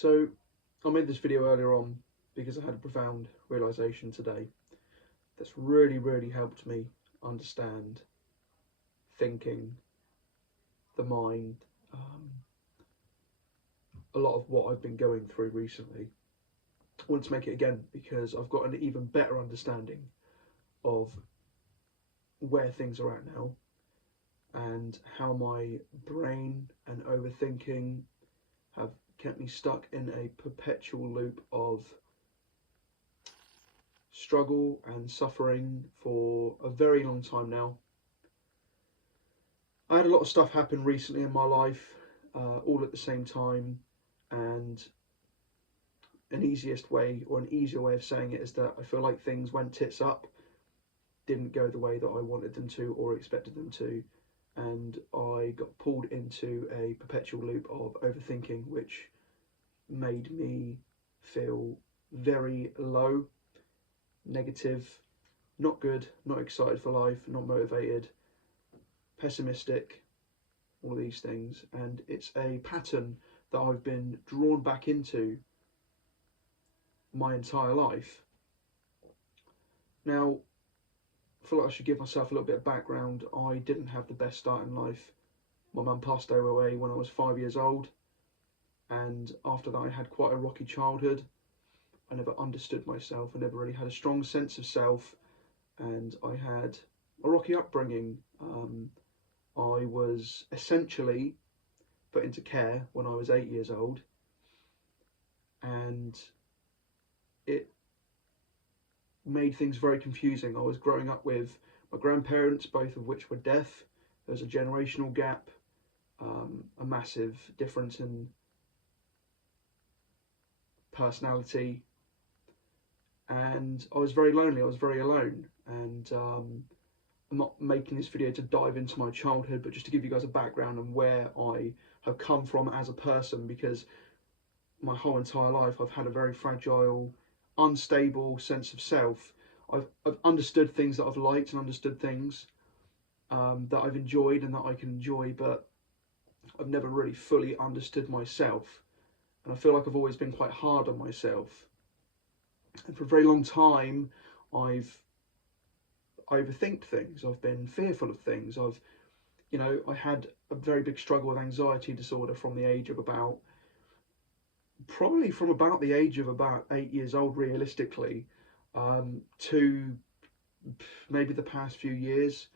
So I made this video earlier on because I had a profound realization today that's really helped me understand thinking, the mind, um, a lot of what I've been going through recently. I want to make it again because I've got an even better understanding of where things are at now and how my brain and overthinking have kept me stuck in a perpetual loop of struggle and suffering for a very long time now. I had a lot of stuff happen recently in my life, all at the same time, and an easiest way or an easier way of saying it is that I feel like things went tits up, didn't go the way that I wanted them to or expected them to, and I got pulled into a perpetual loop of overthinking, which made me feel very low, negative, not good, not excited for life, not motivated, pessimistic, all these things. And it's a pattern that I've been drawn back into my entire life. Now, I feel like I should give myself a little bit of background. I didn't have the best start in life. My mum passed away when I was 5 years old, and after that I had quite a rocky childhood. I never understood myself. I never really had a strong sense of self, and I had a rocky upbringing. I was essentially put into care when I was 8 years old, and it made things very confusing. I was growing up with my grandparents, both of which were deaf. There was a generational gap, a massive difference in personality, and I was very lonely. I was very alone, and I'm not making this video to dive into my childhood, but just to give you guys a background on where I have come from as a person, because my whole entire life I've had a very fragile, unstable sense of self. I've understood things that I've liked and understood things that I've enjoyed and that I can enjoy, but I've never really fully understood myself. And I feel like I've always been quite hard on myself. And for a very long time, I've overthinked things. I've been fearful of things. I had a very big struggle with anxiety disorder from the age of probably from about the age of about 8 years old, realistically, to maybe the past few years,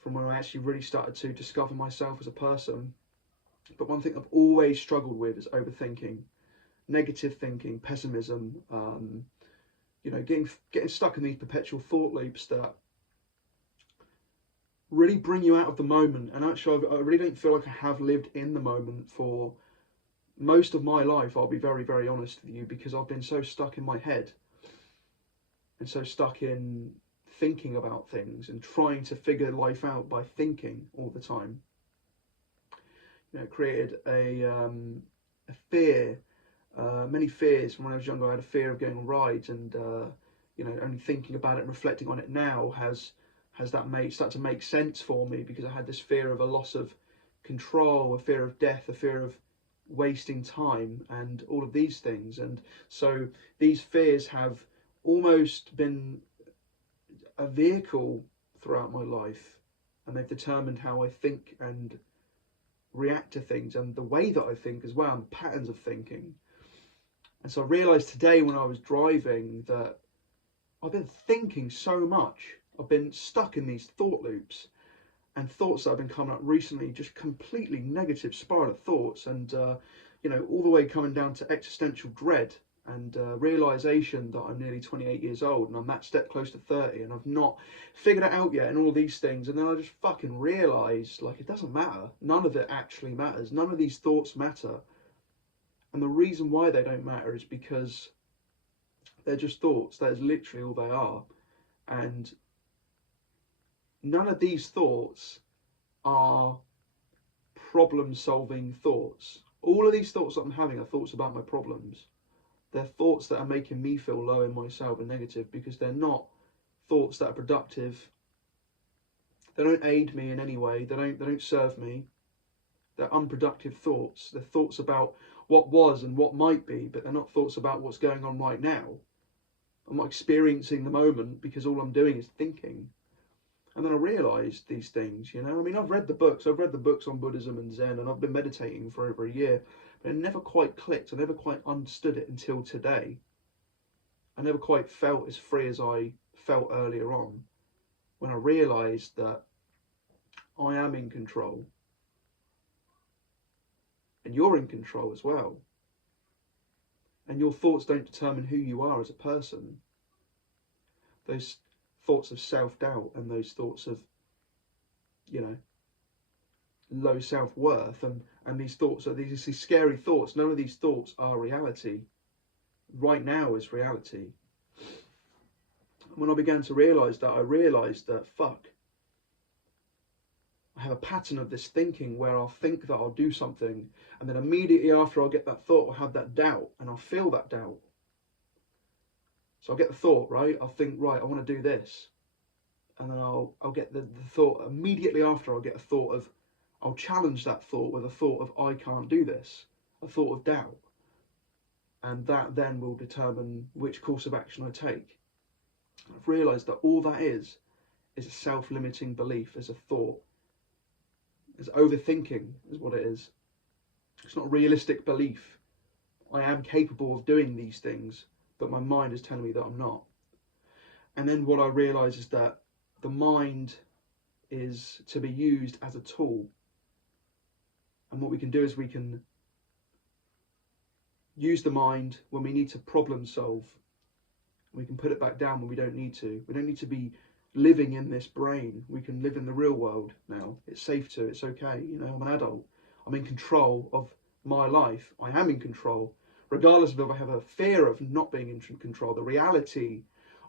from when I actually really started to discover myself as a person. But one thing I've always struggled with is overthinking, negative thinking, pessimism. Getting stuck in these perpetual thought loops that really bring you out of the moment. And actually, I really don't feel like I have lived in the moment for most of my life. I'll be very honest with you, because I've been so stuck in my head and so stuck in thinking about things and trying to figure life out by thinking all the time. It created a fear, many fears. From when I was younger, I had a fear of going on rides, and only thinking about it and reflecting on it now has started to make sense for me, because I had this fear of a loss of control, a fear of death, a fear of wasting time, and all of these things. And so these fears have almost been a vehicle throughout my life, and they've determined how I think and react to things, and the way that I think as well, and patterns of thinking. And so I realised today when I was driving that I've been thinking so much. I've been stuck in these thought loops, and thoughts that have been coming up recently, just completely negative spiral of thoughts, and all the way coming down to existential dread and realization that I'm nearly 28 years old and I'm that step close to 30 and I've not figured it out yet, and all these things. And then I just fucking realized, like, it doesn't matter. None of it actually matters. None of these thoughts matter. And the reason why they don't matter is because they're just thoughts. That is literally all they are. And none of these thoughts are problem solving thoughts. All of these thoughts that I'm having are thoughts about my problems. They're thoughts that are making me feel low in myself and negative, because they're not thoughts that are productive. They don't aid me in any way. They don't serve me. They're unproductive thoughts. They're thoughts about what was and what might be, but they're not thoughts about what's going on right now. I'm not experiencing the moment because all I'm doing is thinking. And then I realised these things, you know. I mean, I've read the books. I've read the books on Buddhism and Zen, and I've been meditating for over a year, but it never quite clicked. I never quite understood it until today. I never quite felt as free as I felt earlier on when I realised that I am in control, and you're in control as well. And your thoughts don't determine who you are as a person. Those thoughts of self-doubt and those thoughts of, you know, low self-worth and these thoughts are these scary thoughts. None of these thoughts are reality. Right now is reality. When I began to realise that, I realised that, fuck, I have a pattern of this thinking where I'll think that I'll do something, and then immediately after I'll get that thought, I'll have that doubt, and I'll feel that doubt. So I'll get the thought, right? I'll think, right, I want to do this. And then I'll get the thought, immediately after I'll get a thought of, I'll challenge that thought with a thought of, I can't do this, a thought of doubt. And that then will determine which course of action I take. I've realised that all that is a self-limiting belief, is a thought. It's overthinking is what it is. It's not realistic belief. I am capable of doing these things, but my mind is telling me that I'm not. And then what I realise is that the mind is to be used as a tool. And what we can do is we can use the mind when we need to problem solve. We can put it back down when we don't need to. We don't need to be living in this brain. We can live in the real world now. It's safe to, it's okay. You know, I'm an adult. I'm in control of my life. I am in control. Regardless of if I have a fear of not being in control, the reality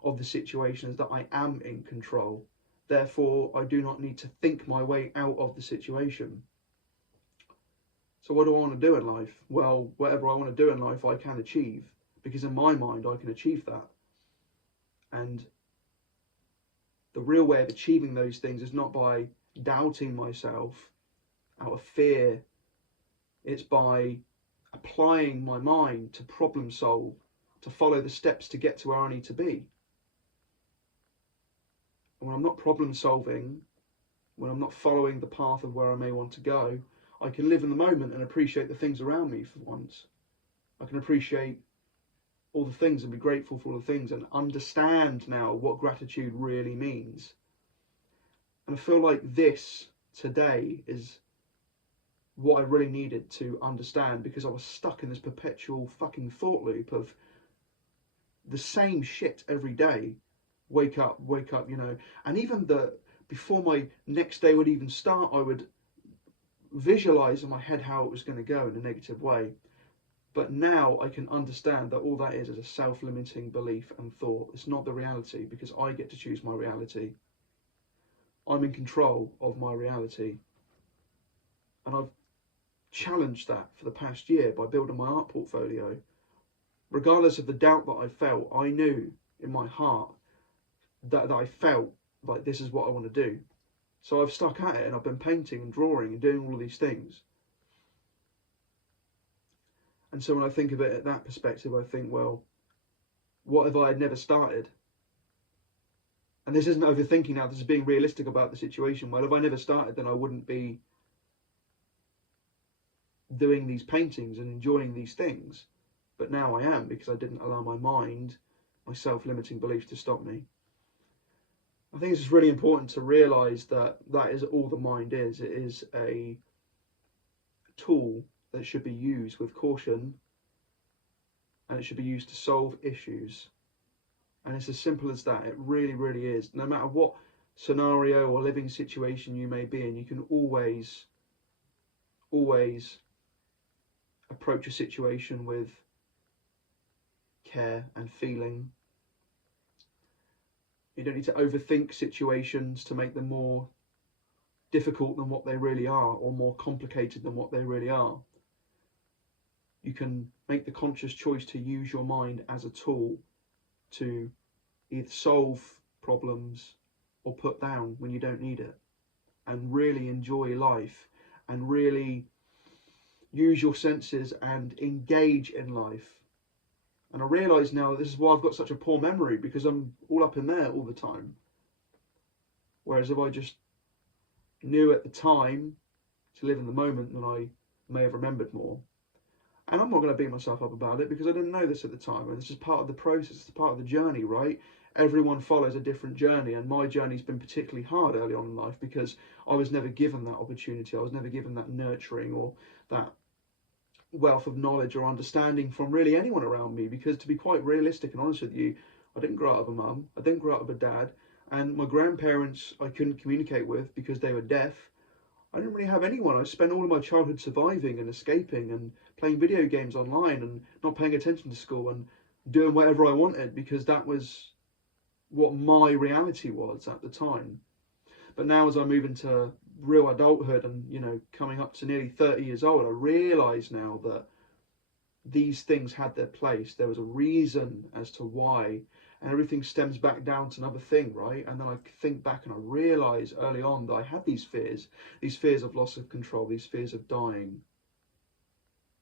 of the situation is that I am in control. Therefore, I do not need to think my way out of the situation. So what do I want to do in life? Well, whatever I want to do in life, I can achieve. Because in my mind, I can achieve that. And the real way of achieving those things is not by doubting myself out of fear. It's by applying my mind to problem solve, to follow the steps to get to where I need to be. And when I'm not problem solving, when I'm not following the path of where I may want to go, I can live in the moment and appreciate the things around me for once. I can appreciate all the things and be grateful for all the things and understand now what gratitude really means. And I feel like this today is what I really needed to understand, because I was stuck in this perpetual fucking thought loop of the same shit every day. Wake up, you know. And even before my next day would even start, I would visualize in my head how it was going to go in a negative way. But now I can understand that all that is a self-limiting belief and thought. It's not the reality, because I get to choose my reality. I'm in control of my reality. And I've challenged that for the past year by building my art portfolio. Regardless of the doubt that I felt, I knew in my heart that I felt like this is what I want to do. So I've stuck at it, and I've been painting and drawing and doing all of these things. And so when I think of it at that perspective, I think, well, what if I had never started? And this isn't overthinking now, this is being realistic about the situation. Well, if I never started, then I wouldn't be doing these paintings and enjoying these things. But now I am, because I didn't allow my mind, my self-limiting beliefs to stop me. I think it's really important to realise that that is all the mind is. It is a tool that should be used with caution, and it should be used to solve issues. And it's as simple as that. It really, really is. No matter what scenario or living situation you may be in, you can always approach a situation with care and feeling. You don't need to overthink situations to make them more difficult than what they really are, or more complicated than what they really are. You can make the conscious choice to use your mind as a tool to either solve problems or put down when you don't need it, and really enjoy life, and really use your senses and engage in life. And I realise now that this is why I've got such a poor memory, because I'm all up in there all the time. Whereas if I just knew at the time to live in the moment, then I may have remembered more. And I'm not going to beat myself up about it because I didn't know this at the time. And it's just part of the process, it's part of the journey, right? Everyone follows a different journey, and my journey's been particularly hard early on in life because I was never given that opportunity. I was never given that nurturing or that wealth of knowledge or understanding from really anyone around me, because to be quite realistic and honest with you, I didn't grow up with a mum, I didn't grow up with a dad, and my grandparents I couldn't communicate with because they were deaf. I didn't really have anyone. I spent all of my childhood surviving and escaping and playing video games online and not paying attention to school and doing whatever I wanted because that was what my reality was at the time. But now as I move into real adulthood and, you know, coming up to nearly 30 years old, I realise now that these things had their place. There was a reason as to why, and everything stems back down to another thing, right? And then I think back and I realise early on that I had these fears of loss of control, these fears of dying,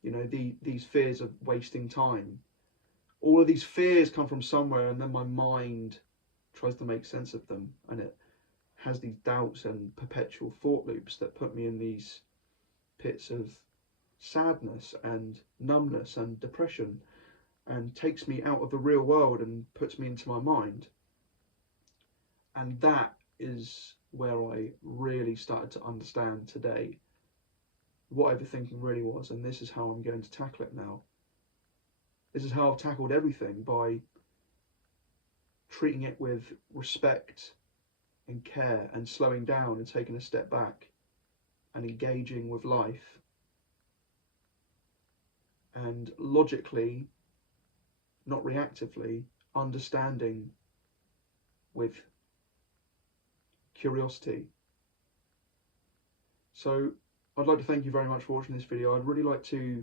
you know, these fears of wasting time. All of these fears come from somewhere, and then my mind tries to make sense of them, and it has these doubts and perpetual thought loops that put me in these pits of sadness and numbness and depression, and takes me out of the real world and puts me into my mind. And that is where I really started to understand today what overthinking really was, and this is how I'm going to tackle it now. This is how I've tackled everything, by treating it with respect and care and slowing down and taking a step back and engaging with life and logically, not reactively, understanding with curiosity. So I'd like to thank you very much for watching this video. I'd really like to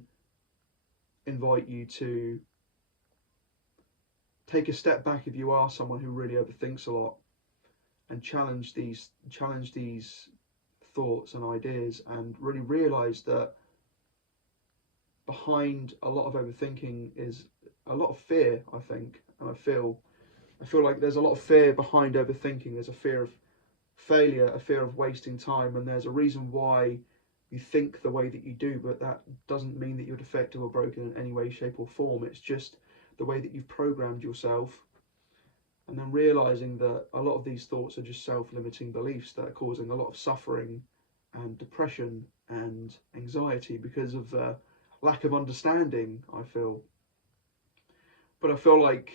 invite you to take a step back if you are someone who really overthinks a lot, and challenge these thoughts and ideas, and really realise that behind a lot of overthinking is a lot of fear, I think. And I feel like there's a lot of fear behind overthinking. There's a fear of failure, a fear of wasting time, and there's a reason why you think the way that you do, but that doesn't mean that you're defective or broken in any way, shape or form. It's just the way that you've programmed yourself. And then realising that a lot of these thoughts are just self-limiting beliefs that are causing a lot of suffering and depression and anxiety because of lack of understanding, I feel. But I feel like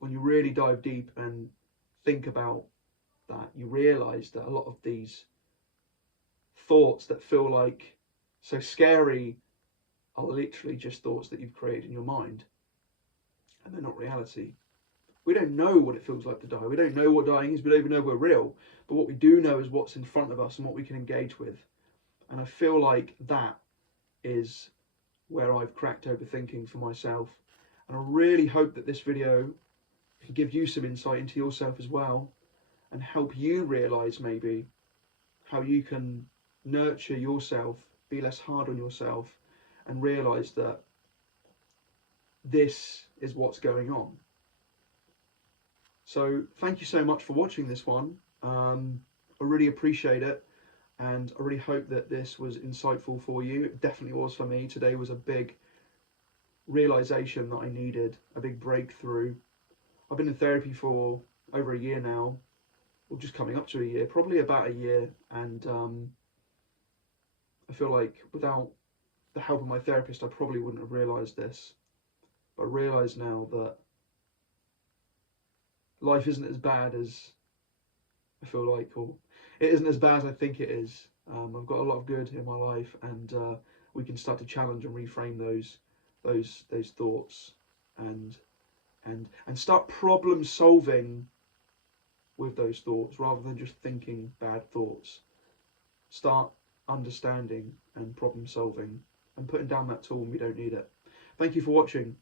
when you really dive deep and think about that, you realise that a lot of these thoughts that feel like so scary are literally just thoughts that you've created in your mind, and they're not reality. We don't know what it feels like to die. We don't know what dying is. We don't even know we're real. But what we do know is what's in front of us and what we can engage with. And I feel like that is where I've cracked overthinking for myself. And I really hope that this video can give you some insight into yourself as well, and help you realise maybe how you can nurture yourself, be less hard on yourself, and realise that this is what's going on. So thank you so much for watching this one. I really appreciate it, and I really hope that this was insightful for you. It definitely was for me. Today was a big realisation that I needed, a big breakthrough. I've been in therapy for over a year now, or just coming up to a year, probably about a year, and I feel like without the help of my therapist I probably wouldn't have realised this. But I realise now that life isn't as bad as I feel like, or it isn't as bad as I think it is. I've got a lot of good in my life, and we can start to challenge and reframe those thoughts, and start problem solving with those thoughts rather than just thinking bad thoughts. Start understanding and problem solving and putting down that tool when we don't need it. Thank you for watching.